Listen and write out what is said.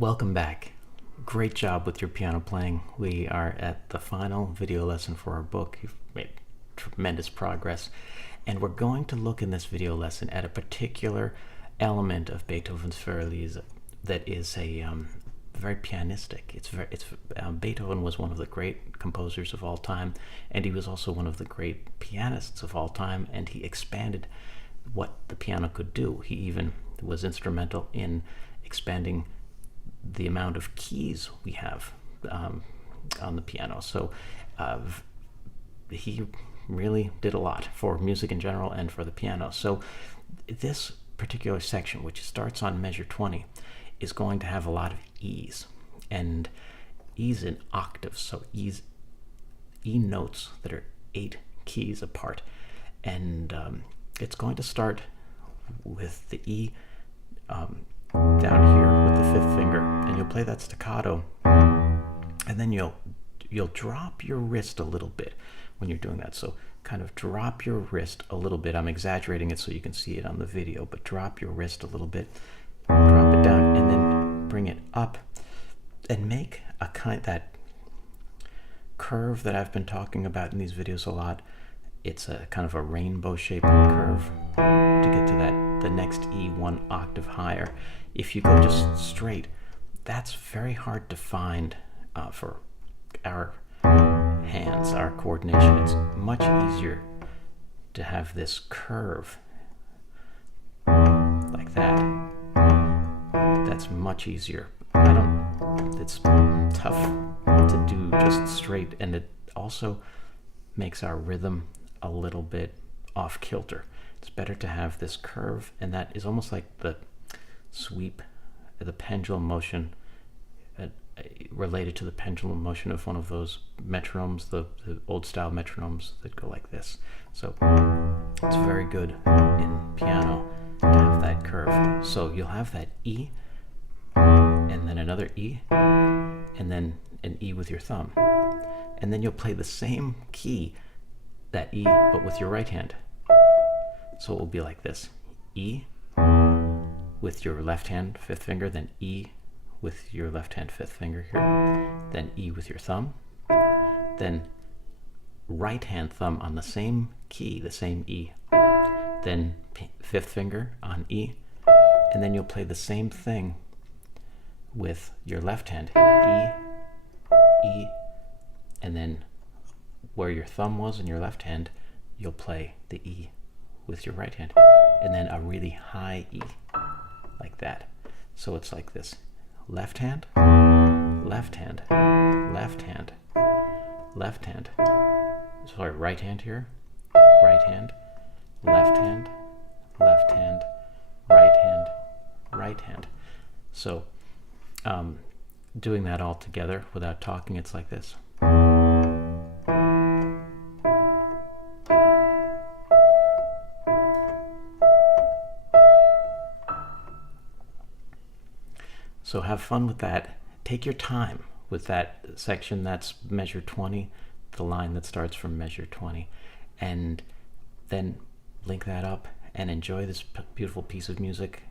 Welcome back. Great job with your piano playing. We are at the final video lesson for our book. You've made tremendous progress. And we're going to look in this video lesson at a particular element of Beethoven's Feuerlese that is a very pianistic. Beethoven was one of the great composers of all time, and he was also one of the great pianists of all time, and he expanded what the piano could do. He even was instrumental in expanding the amount of keys we have on the piano. So he really did a lot for music in general and for the piano. So this particular section, which starts on measure 20, is going to have a lot of E's, and E's in octaves. So E notes that are 8 keys apart, and it's going to start with the E down here with the 5th finger, and you'll play that staccato, and then you'll drop your wrist a little bit when you're doing that. So kind of drop your wrist a little bit. I'm exaggerating it so you can see it on the video, but drop your wrist a little bit, drop it down, and then bring it up and make that curve that I've been talking about in these videos a lot. It's a kind of a rainbow shaped curve to get to the next E 1 octave higher. If you go just straight, that's very hard to find for our hands, our coordination. It's much easier to have this curve like that. That's much easier. It's tough to do just straight, and it also makes our rhythm a little bit off kilter. It's better to have this curve, and that is almost like the sweep, the pendulum motion, related to the pendulum motion of one of those metronomes, the old style metronomes that go like this. So it's very good in piano to have that curve. So you'll have that E, and then another E, and then an E with your thumb. And then you'll play the same key, that E, but with your right hand. So it will be like this: E with your left hand 5th finger, then E with your left hand 5th finger here, then E with your thumb, then right hand thumb on the same key, the same E, then 5th finger on E, and then you'll play the same thing with your left hand, E, and then where your thumb was in your left hand, you'll play the E with your right hand, and then a really high E, like that. So it's like this: left hand, left hand, left hand, left hand. Sorry, right hand here, right hand, left hand, left hand, right hand, right hand. So doing that all together without talking, it's like this. So have fun with that. Take your time with that section. That's measure 20, the line that starts from measure 20. And then link that up and enjoy this beautiful piece of music